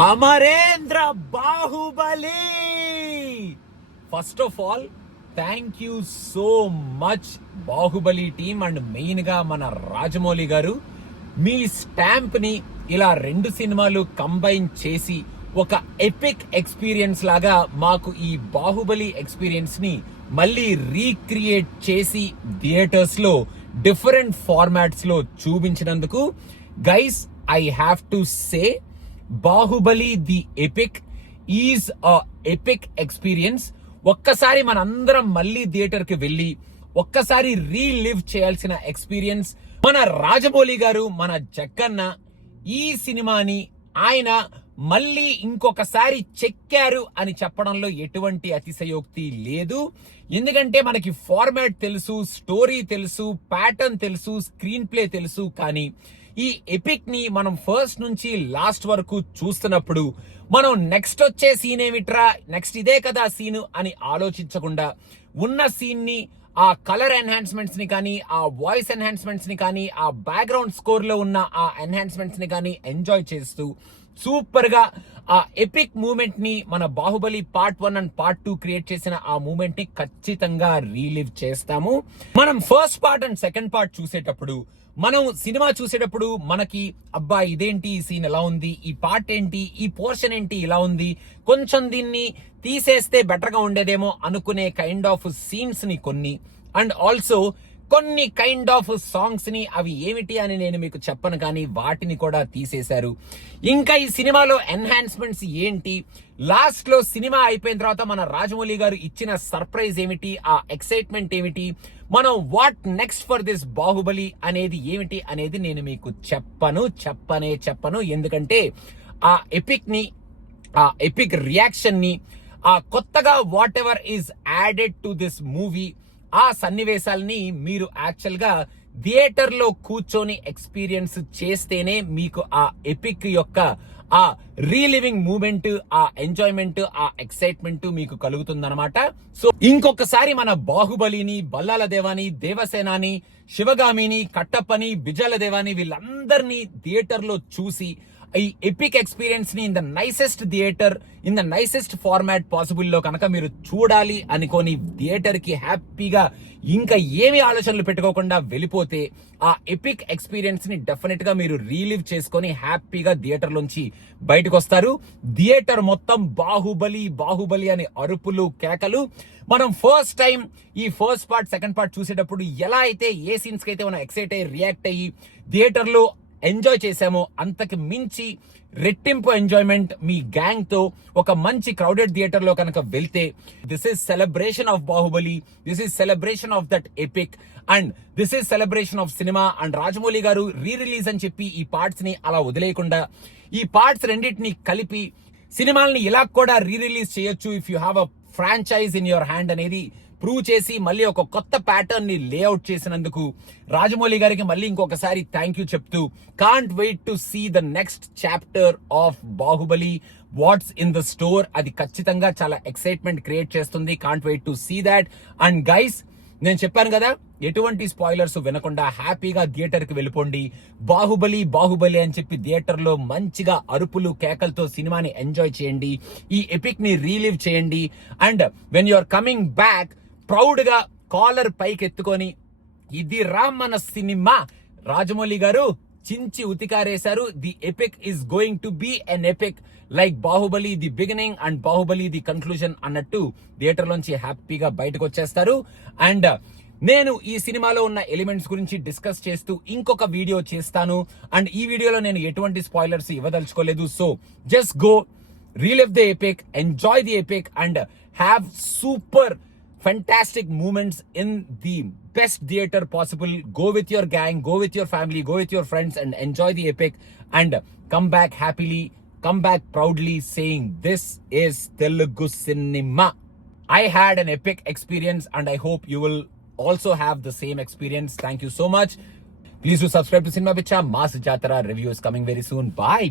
Amarendra Baahubali. First of all thank you so much Baahubali team and main గా మన రాజమౌళి గారు. మీ stamp ని ఇలా రెండు సినిమాలు కంబైన్ చేసి ఒక ఎపిక్ ఎక్స్పీరియన్స్ లాగా మాకు ఈ బాహుబలి ఎక్స్పీరియన్స్ ని మళ్ళీ రీక్రియేట్ చేసి థియేటర్స్ లో డిఫరెంట్ ఫార్మాట్స్ లో చూపించినందుకు guys I have to say Baahubali the epic is a epic experience. ఒక్కసారి మనందరం మళ్ళీ థియేటర్ కి వెళ్ళి ఒక్కసారి రీలివ్ చేయాల్సిన ఎక్స్పీరియన్స్. మన రాజమౌళి గారు, మన జక్కన్న ఈ సినిమాని ఆయన మళ్ళీ ఇంకొకసారి చెక్కారు అని చెప్పడంలో ఎటువంటి అతిశయోక్తి లేదు. ఎందుకంటే మనకి ఫార్మాట్ తెలుసు, స్టోరీ తెలుసు, ప్యాటర్న్ తెలుసు, స్క్రీన్ ప్లే తెలుసు. కానీ ఈ ఎపిక్ ని మనం ఫస్ట్ నుంచి లాస్ట్ వరకు చూస్తున్నప్పుడు మనం నెక్స్ట్ వచ్చే సీన్ ఏమిట్రా, నెక్స్ట్ ఇదే కదా సీను అని ఆలోచించకుండా ఉన్న సీన్ ని, ఆ కలర్ ఎన్హాన్స్మెంట్స్ ని కానీ, ఆ వాయిస్ ఎన్హాన్స్మెంట్స్ ని కానీ, ఆ బ్యాక్గ్రౌండ్ స్కోర్ లో ఉన్న ఆ ఎన్హాన్స్మెంట్స్ ని కానీ ఎంజాయ్ చేస్తూ సూపర్ గా ఆ ఎపిక్ మూమెంట్ ని, మన Baahubali part 1 and part 2 create చేసిన ఆ మూమెంట్ ని ఖచ్చితంగా రీలివ్ చేస్తాము. మనం first part and second part చూసేటప్పుడు, మనం సినిమా చూసేటప్పుడు మనకి అబ్బా ఇదేంటి, ఈ సీన్ ఎలా ఉంది, ఈ పార్ట్ ఏంటి, ఈ పోర్షన్ ఏంటి ఇలా ఉంది, కొంచెం దీన్ని తీసేస్తే బెటర్ గా ఉండేదేమో అనుకునే కైండ్ ఆఫ్ సీన్స్ ని కొన్ని, అండ్ ఆల్సో కొన్ని కైండ్ ఆఫ్ సాంగ్స్ ని, అవి ఏమిటి అని నేను మీకు చెప్పను కానీ వాటిని కూడా తీసేశారు. ఇంకా ఈ సినిమాలో ఎన్హాన్స్మెంట్స్ ఏంటి, లాస్ట్ లో సినిమా అయిపోయిన తర్వాత మన రాజమౌళి గారు ఇచ్చిన సర్ప్రైజ్ ఏమిటి, ఆ ఎక్సైట్మెంట్ ఏమిటి, మనం what next for this Baahubali అనేది ఏమిటి అనేది నేను మీకు చెప్పను. ఎందుకంటే ఆ ఎపిక్ ని, ఆ ఎపిక్ రియాక్షన్ ని, ఆ కొత్తగా what ever is added to this movie, ఆ సన్నివేశాలని మీరు యాక్చువల్ గా థియేటర్ లో కూర్చొని ఎక్స్పీరియన్స్ చేస్తేనే మీకు ఆ ఎపిక్ యొక్క ఆ రీలివింగ్ మూమెంట్, ఆ ఎంజాయ్మెంట్, ఆ ఎక్సైట్మెంట్ మీకు కలుగుతుందన్నమాట. సో ఇంకొకసారి మన బాహుబలిని, బల్లాల దేవాని, దేవసేనాని, శివగామిని, కట్టప్పని, బిజాల దేవాని వీళ్ళందరినీ థియేటర్ లో చూసి ఈ ఎపిక్ ఎక్స్పీరియన్స్ ని in the nicest theatre, in the nicest format possible లో కనుక మీరు చూడాలి అనుకోని థియేటర్ కి హ్యాపీగా ఇంకా ఏమి ఆలోచనలు పెట్టుకోకుండా వెళ్ళిపోతే ఆ ఎపిక్ ఎక్స్పీరియన్స్ ని డెఫినెట్ గా మీరు రీలివ్ చేసుకొని హ్యాపీగా థియేటర్ లోంచి బయటకు వస్తారు. థియేటర్ మొత్తం బాహుబలి అనే అరుపులు, కేకలు. మనం ఫస్ట్ టైం ఈ ఫస్ట్ పార్ట్, సెకండ్ పార్ట్ చూసేటప్పుడు ఎలా అయితే ఏ సీన్స్ కి అయితే మనం ఎక్సైట్ అయ్యి, రియాక్ట్ అయ్యి థియేటర్ లో ఎంజాయ్ చేశామో అంతకు మించి రెట్టింపు ఎంజాయ్మెంట్ మీ గ్యాంగ్ తో ఒక మంచి క్రౌడెడ్ థియేటర్ లో కనుక వెళ్తే, this is celebration of Baahubali, this is celebration of that epic, and this is celebration of cinema. And Rajamouli గారు రీ రిలీజ్ అని చెప్పి ఈ పార్ట్స్ ని అలా వదిలేయకుండా ఈ పార్ట్స్ రెండింటిని కలిపి సినిమాల్ని ఇలా కూడా రీ రిలీజ్ చేయొచ్చు if you have a franchise in your hand అనేది ప్రూవ్ చేసి మళ్ళీ ఒక కొత్త ప్యాటర్న్ ని లేఅవుట్ చేసినందుకు రాజమౌళి గారికి మళ్ళీ ఇంకొకసారి థ్యాంక్ యూ చెప్తూ, can't wait to see the next chapter of Baahubali, what's in the store. అది ఖచ్చితంగా చాలా ఎక్సైట్మెంట్ క్రియేట్ చేస్తుంది. Can't wait to see that. And guys, నేను చెప్పాను కదా, ఎటువంటి స్పాయిలర్స్ వినకుండా హ్యాపీగా థియేటర్ కి వెళ్ళిపోండి. బాహుబలి అని చెప్పి థియేటర్ లో మంచిగా అరుపులు, కేకలతో సినిమాని ఎంజాయ్ చేయండి. ఈ ఎపిక్ ని రీలివ్ చేయండి. And when you are coming back, proud గా కాలర్ పైకి ఎత్తుకొని ఇది రా మన సినిమా, రాజమౌళి గారు చించి ఉతికారేశారు. The epic is going to be an epic like Baahubali the beginning and Baahubali the conclusion అన్నట్టు థియేటర్ లోంచి హ్యాపీగా బయటకు వచ్చేస్తారు. అండ్ నేను ఈ సినిమాలో ఉన్న ఎలిమెంట్స్ గురించి డిస్కస్ చేస్తూ ఇంకొక వీడియో చేస్తాను. అండ్ ఈ వీడియోలో నేను ఎటువంటి స్పాయిలర్స్ ఇవ్వదలుచుకోలేదు. So just go, relive the epic, enjoy the epic, and have super fantastic moments in the best theater possible. Go with your gang, go with your family, go with your friends and enjoy the epic, and come back happily, come back proudly saying this is Telugu cinema. I had an epic experience and I hope you will also have the same experience. Thank you so much. Please do subscribe to Cinema Picha. Mass Jatara review is coming very soon. Bye.